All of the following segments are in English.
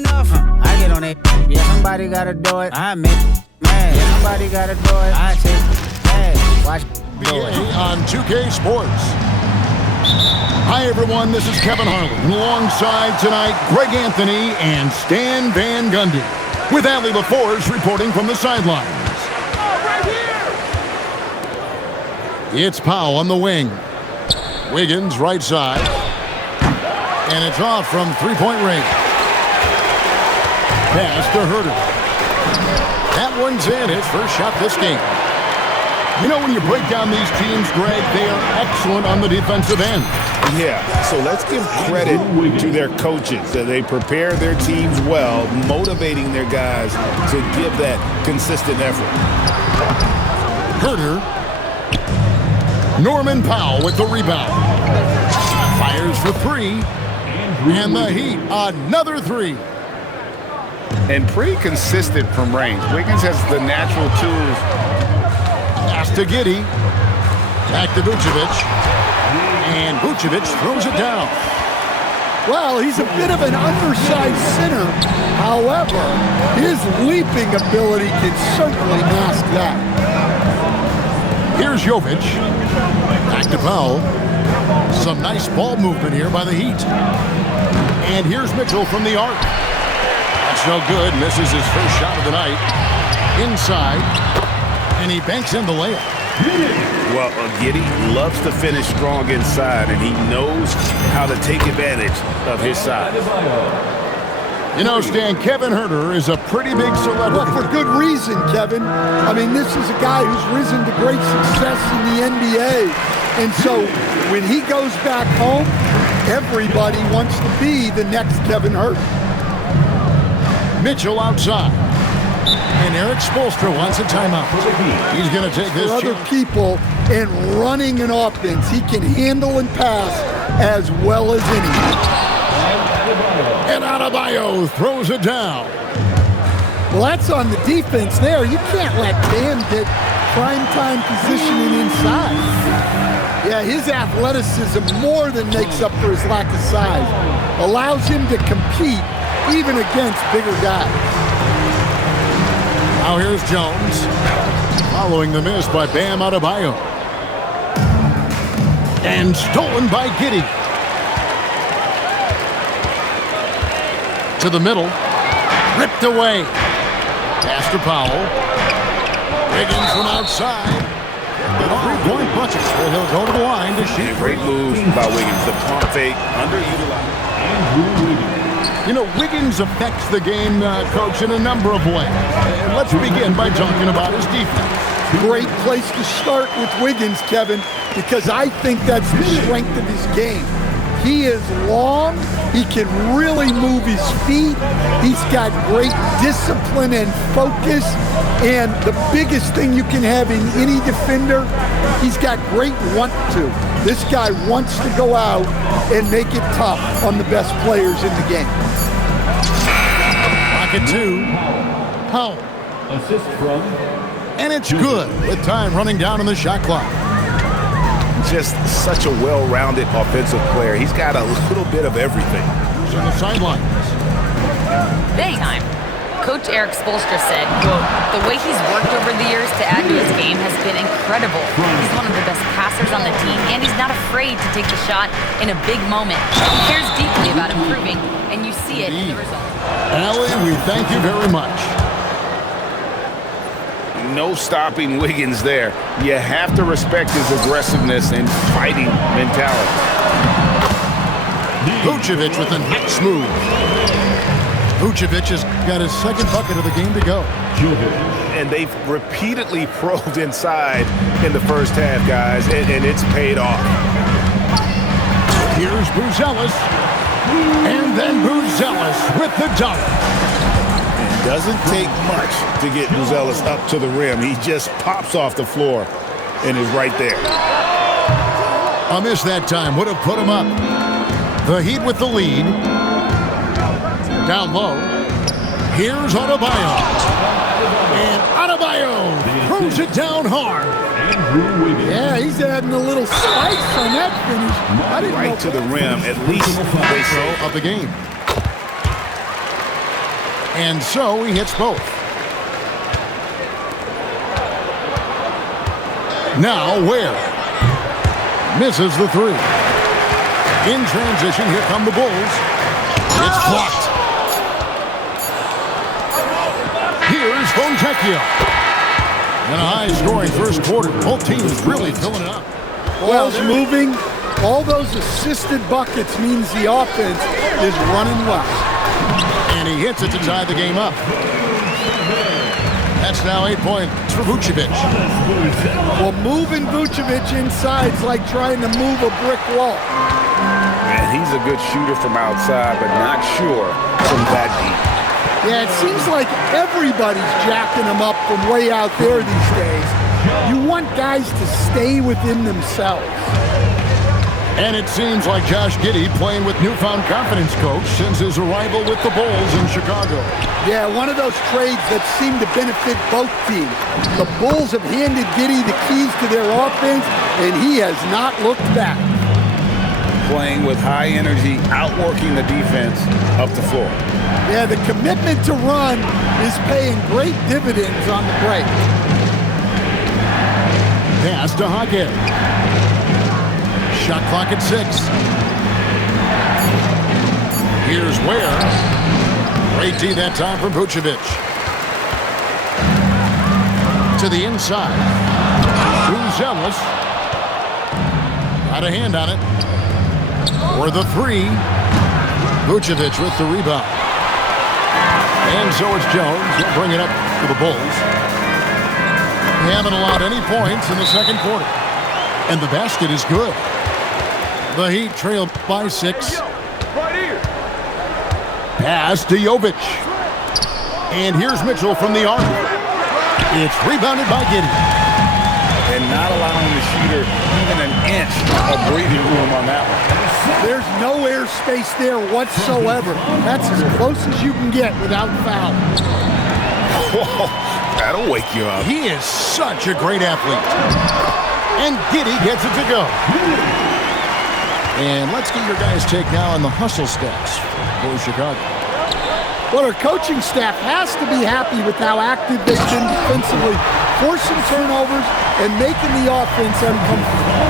enough. I get on it. Yeah, somebody gotta do it. I make mad. Yeah, somebody gotta do it. I take mad. Watch do it. On 2K Sports. Hi, everyone. This is Kevin Harlan. Alongside tonight, Greg Anthony and Stan Van Gundy. With Allie LaForce reporting from the sidelines. Right here. It's Powell on the wing. Wiggins, right side. And it's off from three-point range. Pass to Herter. That one's in. His first shot this game. You know, when you break down these teams, Greg, they are excellent on the defensive end. Yeah, so let's give credit to their coaches. That they prepare their teams well, motivating their guys to give that consistent effort. Herter. Norman Powell with the rebound. Fires for three. And the Heat, another three. And pretty consistent from range. Wiggins has the natural tools. Pass to Giddey. Back to Vucevic. And Vucevic throws it down. Well, he's a bit of an undersized center. However, his leaping ability can certainly mask that. Here's Jovic. Back to Powell. Some nice ball movement here by the Heat. And here's Mitchell from the arc. That's no good. Misses his first shot of the night. Inside. And he banks in the layup. Well, Giddey loves to finish strong inside, and he knows how to take advantage of his size. You know, Stan, Kevin Herter is a pretty big celebrity. Well, for good reason, Kevin. I mean, this is a guy who's risen to great success in the NBA. And so when he goes back home, everybody wants to be the next Kevin Herter. Mitchell outside. And Eric Spoelstra wants a timeout. He's going to take this for other people and running an offense. He can handle and pass as well as anyone. And Adebayo throws it down. Well, that's on the defense there. You can't let Bam get primetime positioning inside. Yeah, his athleticism more than makes up for his lack of size. Allows him to compete even against bigger guys. Now here's Jones. Following the miss by Bam Adebayo. And stolen by Giddey. To the middle. Ripped away. Pass to Powell. Wiggins from outside. The three-point bucket. He'll go to the line to shoot. Great move by Wiggins. The pump fake, underutilized. You know, Wiggins affects the game, Coach, in a number of ways. Let's begin by talking about his defense. Great place to start with Wiggins, Kevin, because I think that's the strength of his game. He is long. He can really move his feet. He's got great discipline and focus. And the biggest thing you can have in any defender, he's got great want to. This guy wants to go out and make it tough on the best players in the game. Pocket two. Powell. Assist from. And it's good with time running down on the shot clock. Just such a well-rounded offensive player. He's got a little bit of everything. He's on the sidelines. Big time. Coach Eric Spoelstra said, quote, "The way he's worked over the years to add to his game has been incredible. He's one of the best passers on the team, and he's not afraid to take the shot in a big moment. He cares deeply about improving, and you see it in the results." Allie, we thank you very much. No stopping Wiggins there. You have to respect his aggressiveness and fighting mentality. Vucevic with a nice move. Vucevic has got his second bucket of the game to go. And they've repeatedly probed inside in the first half, guys, and it's paid off. Here's Buzelis. And then Buzelis with the dunk. It doesn't take much to get Buzelis up to the rim. He just pops off the floor and is right there. A miss that time would have put him up. The Heat with the lead. Down low. Here's Adebayo. And Adebayo throws it down hard. Yeah, he's adding a little spice on that finish. Right to the rim, at least they say. Of the game. And so he hits both. Now Ware misses the three. In transition, here come the Bulls. It's blocked. Here's Fontecchio. And a high-scoring first quarter. Both teams really filling it up. Ball's moving. All those assisted buckets means the offense is running well. And he hits it to tie the game up. That's now 8 points for Vucevic. Well, moving Vucevic inside is like trying to move a brick wall. Man, he's a good shooter from outside, but not sure from that deep. Yeah, it seems like everybody's jacking him up from way out there these days. You want guys to stay within themselves. And it seems like Josh Giddey playing with newfound confidence, coach, since his arrival with the Bulls in Chicago. Yeah, one of those trades that seem to benefit both teams. The Bulls have handed Giddey the keys to their offense, and he has not looked back. Playing with high energy, outworking the defense up the floor. Yeah, the commitment to run is paying great dividends on the break. Pass to Hockett. Shot clock at 6. Here's Ware. Great D that time from Vucevic. To the inside. Zealous. Got a hand on it. For the three. Vucevic with the rebound. And so it's Jones. He'll bring it up to the Bulls. They haven't allowed any points in the second quarter. And the basket is good. The Heat trail by 6. Right here. Pass to Jovic. And here's Mitchell from the arc. It's rebounded by Giddey. And not allowing the shooter even an inch of breathing room on that one. There's no air space there whatsoever. That's as close as you can get without foul. Whoa, that'll wake you up. He is such a great athlete. And Giddey gets it to go. And let's get your guys' take now on the hustle stats for Chicago. Well, our coaching staff has to be happy with how active they've been defensively, forcing turnovers and making the offense uncomfortable.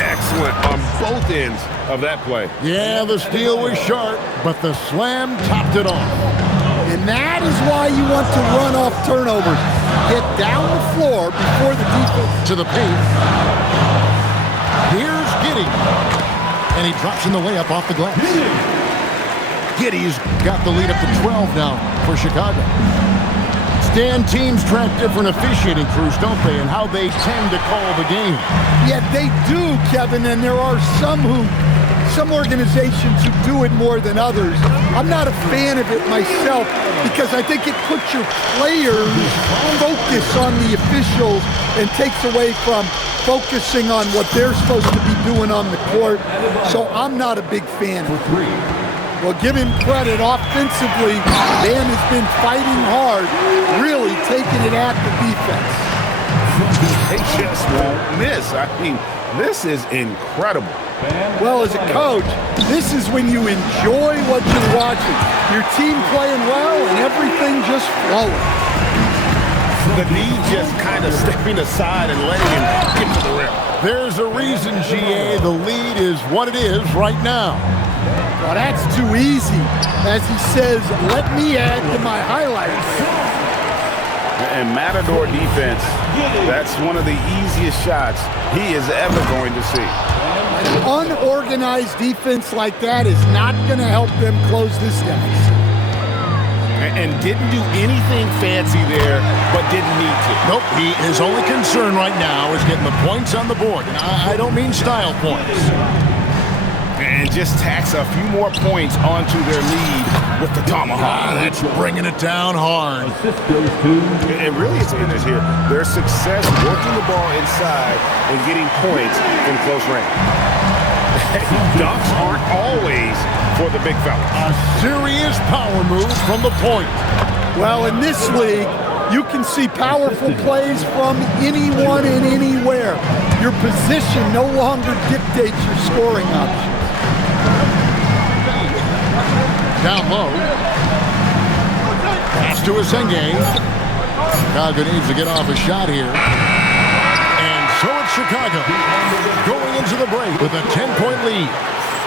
Excellent on both ends of that play. Yeah, the steal was sharp, but the slam topped it off. And that is why you want to run off turnovers. Get down the floor before the defense. To the paint. Here's Giddey. And he drops in the layup off the glass. Giddey's got the lead up to 12 now for Chicago. Stan, teams track different officiating crews, don't they, and how they tend to call the game. Yeah, they do, Kevin, and there are some organizations who do it more than others. I'm not a fan of it myself because I think it puts your players focus on the officials and takes away from focusing on what they're supposed to be doing on the court. So I'm not a big fan of it. Well, give him credit. Offensively, Dan has been fighting hard, really taking it at the defense. They just won't miss. I mean, this is incredible. Well, as a coach, this is when you enjoy what you're watching. Your team playing well and everything just flowing. The knee just kind of stepping aside and letting him get to the rim. There's a reason, GA, the lead is what it is right now. Well, that's too easy. As he says, let me add to my highlights. And Matador defense, that's one of the easiest shots he is ever going to see. An unorganized defense like that is not going to help them close this deficit. And didn't do anything fancy there, but didn't need to. Nope, his only concern right now is getting the points on the board. And I don't mean style points. And just tacks a few more points onto their lead with the tomahawk. That's bringing it down hard. Assist goes to. And really it's been this here. Their success working the ball inside and getting points from close range. Dunks aren't always for the big fella. A serious power move from the point. Well, in this league, you can see powerful plays from anyone and anywhere. Your position no longer dictates your scoring options. Down low. Pass to Asenge. Chicago needs to get off a shot here. And so it's Chicago going into the break with a 10-point lead.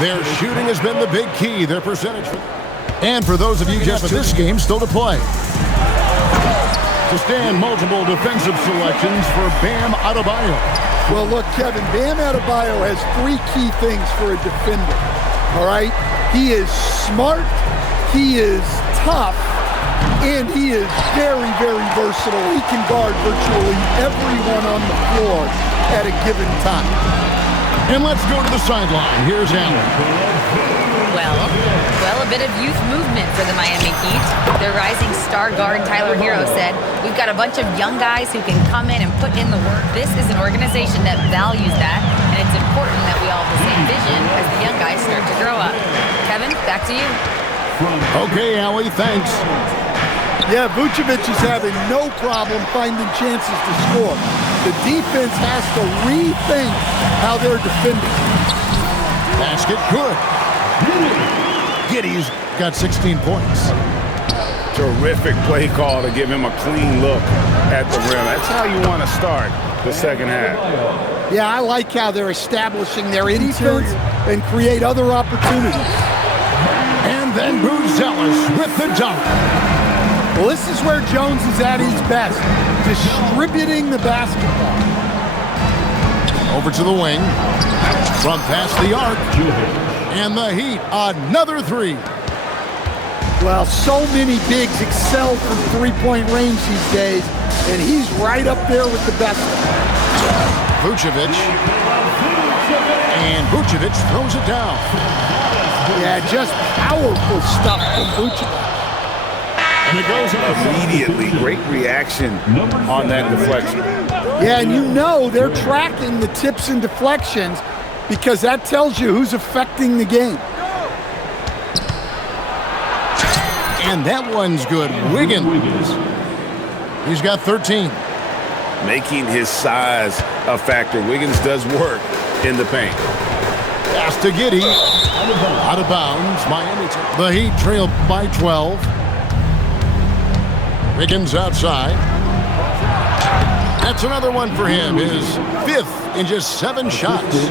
Their shooting has been the big key. Their percentage. And for those of you just this game still to play. To stand multiple defensive selections for Bam Adebayo. Well, look, Kevin, Bam Adebayo has 3 key things for a defender, all right? He is smart, he is tough, and he is very, very versatile. He can guard virtually everyone on the floor at a given time. And let's go to the sideline. Here's Allen. Well, a bit of youth movement for the Miami Heat. Their rising star guard, Tyler Hero, said, "We've got a bunch of young guys who can come in and put in the work." This is an organization that values that, and it's important that we all have the same vision as the young guys start to grow up. Kevin, back to you. Okay, Allie, thanks. Yeah, Vucevic is having no problem finding chances to score. The defense has to rethink how they're defending. Basket good. Giddey's got 16 points. Terrific play call to give him a clean look at the rim. That's how you want to start the second half. Yeah, I like how they're establishing their defense and create other opportunities. And then Buzelis with the dunk. Well, this is where Jones is at his best, distributing the basketball. Over to the wing. From past the arc. And the Heat, another 3. Well, so many bigs excel from three-point range these days, and he's right up there with the best. Vucevic. And Vucevic throws it down. Yeah, just powerful stuff from Vucevic. And it goes immediately. Great reaction on that deflection. Yeah, and you know they're tracking the tips and deflections because that tells you who's affecting the game. And that one's good. Wiggins. He's got 13. Making his size a factor. Wiggins does work in the paint. Pass to Giddey. Out of bounds. Miami. The Heat trail by 12. Wiggins outside. That's another one for him. His 5th in just 7 shots.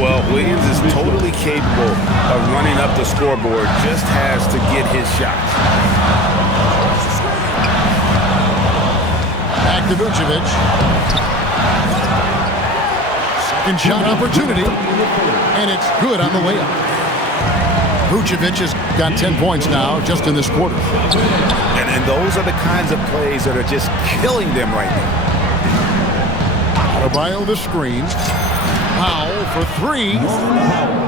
Well, Wiggins is totally capable of running up the scoreboard. Just has to get his shots. Back to Vucevic. Second shot opportunity. And it's good on the layup. Vucevic has got 10 points now just in this quarter. And those are the kinds of plays that are just killing them right now. Adebayo the screen. Powell for 3.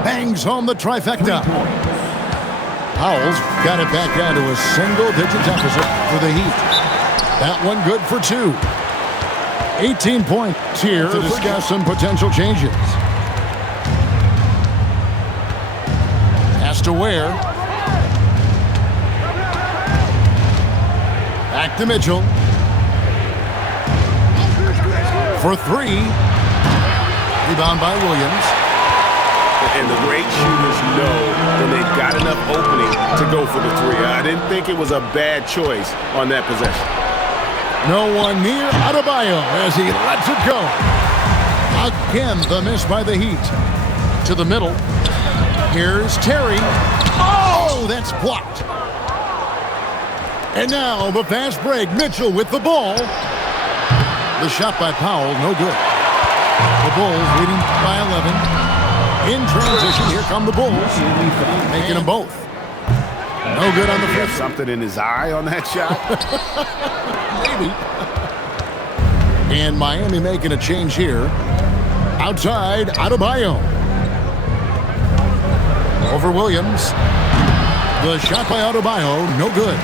Bangs home the trifecta. Powell's got it back down to a single-digit deficit for the Heat. That one good for 2. 18 points here to discuss some potential changes. Pass to Ware. Back to Mitchell. For 3. Rebound by Williams. And the great shooters know when they've got enough opening to go for the 3. I didn't think it was a bad choice on that possession. No one near Adebayo as he lets it go. Again, the miss by the Heat. To the middle. Here's Terry. Oh, that's blocked. And now the fast break. Mitchell with the ball. The shot by Powell, no good. The Bulls leading by 11. In transition, here come the Bulls. Making them both. No good on the first. Something in his eye on that shot. Maybe. And Miami making a change here. Outside, Adebayo. Over Williams. The shot by Adebayo, no good.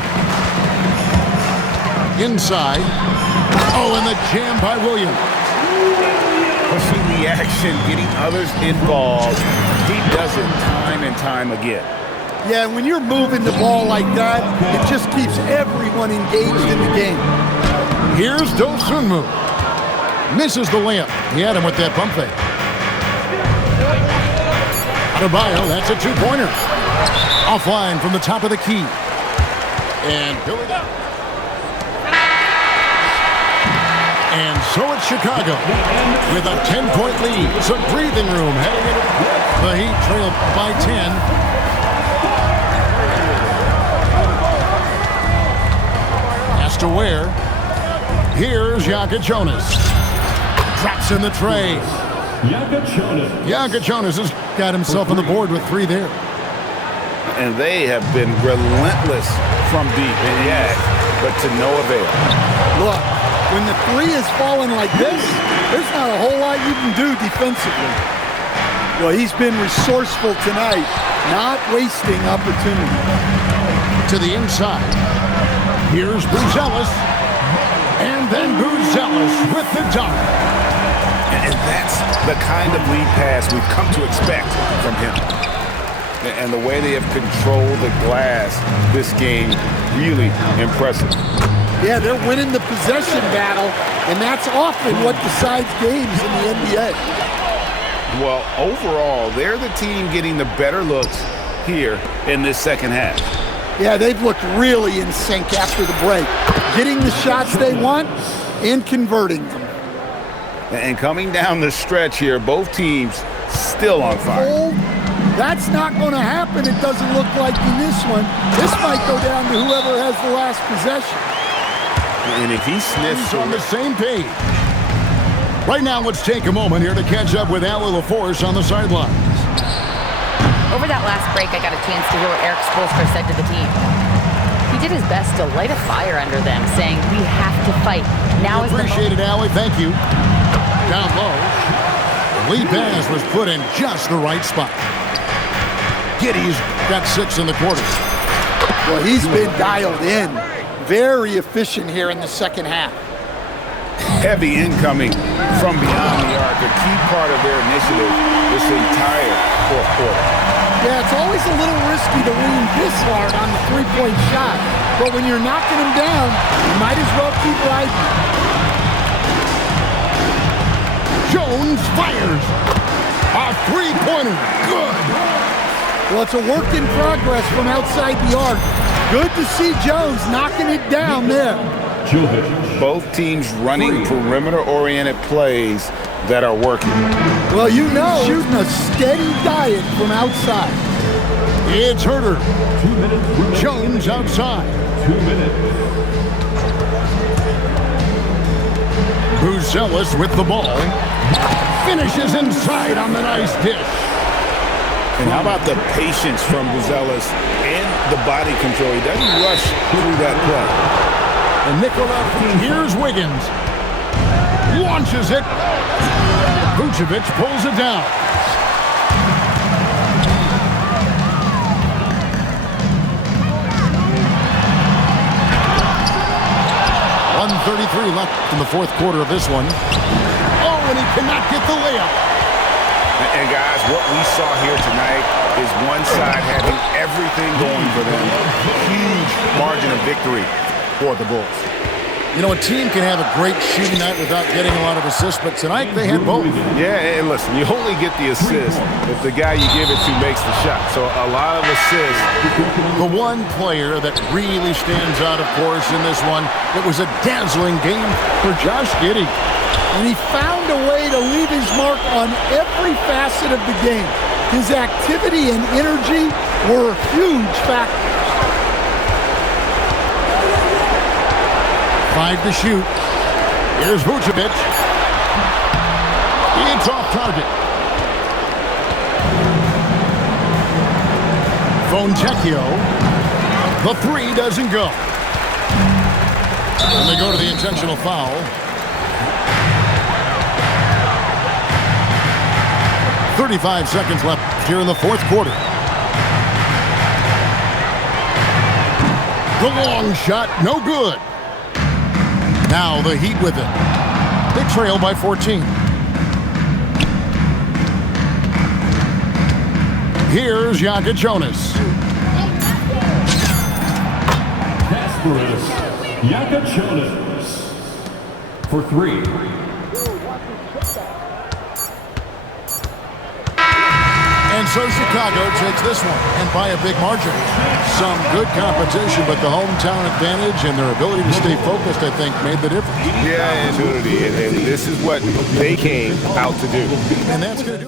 Inside. Oh, and the jam by Williams. Pushing the action, getting others involved. He does it time and time again. Yeah, when you're moving the ball like that, it just keeps everyone engaged in the game. Here's Dosunmu. Misses the layup. He had him with that pump fake. Adebayo, that's a 2-pointer. Offline from the top of the key. And Billy down. And so it's Chicago with a 10-point lead. Some breathing room heading into the Heat trail by 10. Has to wear. Here's Jonas. Drops in the tray. Jonas has got himself on the board with 3 there. And they have been relentless from deep. And yes, but to no avail. Look, when the 3 is falling like this, there's not a whole lot you can do defensively. Well, he's been resourceful tonight, not wasting opportunity. To the inside. Here's Buzelis. And then Buzelis with the dunk. And that's the kind of lead pass we've come to expect from him. And the way they have controlled the glass this game, really impressive. Yeah, they're winning the possession battle, and that's often what decides games in the NBA. Well, overall, they're the team getting the better looks here in this second half. Yeah, they've looked really in sync after the break, getting the shots they want and converting them. And coming down the stretch here, both teams still on fire. That's not going to happen, it doesn't look like in this one. This might go down to whoever has the last possession. And if he sniffs on the same page. Right now, let's take a moment here to catch up with Allie LaForce on the sidelines. Over that last break, I got a chance to hear what Eric Spoelstra said to the team. He did his best to light a fire under them, saying, "We have to fight. Now is the moment." Appreciate it, Allie. Thank you. Down low. The lead pass was put in just the right spot. Giddy's got 6 in the quarter. Well, he's been dialed in. Very efficient here in the second half. Heavy incoming from beyond the arc, a key part of their initiative this entire fourth quarter. Yeah, it's always a little risky to lean this hard on the three-point shot, but when you're knocking them down, you might as well keep riding. Jones fires. A three-pointer. Good. Well, it's a work in progress from outside the arc. Good to see Jones knocking it down there. Both teams running perimeter-oriented plays that are working. Well, you know, shooting a steady diet from outside. It's Herter. 2 minutes. Jones outside. 2 minutes. Buzelis with the ball. Finishes inside on the nice dish. And how about the patience from Buzelis and the body control? He doesn't rush through that play. And Nicola, here's Wiggins. Launches it. Vucevic pulls it down. .133 left in the fourth quarter of this one. Oh, and he cannot get the layup. And guys, what we saw here tonight is one side having everything going for them. Huge margin of victory for the Bulls. You know, a team can have a great shooting night without getting a lot of assists, but tonight they had both. Yeah, and listen, you only get the assist if the guy you give it to makes the shot. So a lot of assists. The one player that really stands out, of course, in this one, it was a dazzling game for Josh Giddey. And he found a way to leave his mark on every facet of the game. His activity and energy were huge factors. 5 to shoot. Here's Vucevic. It's off target. Fontecchio. The 3 doesn't go. And they go to the intentional foul. 35 seconds left here in the fourth quarter. The long shot, no good. Now the Heat with it. They trail by 14. Here's Jonas. Jonas for 3. And so Chicago takes this one, and by a big margin. Some good competition, but the hometown advantage and their ability to stay focused, I think, made the difference. Yeah, and this is what they came out to do. And that's going to do it.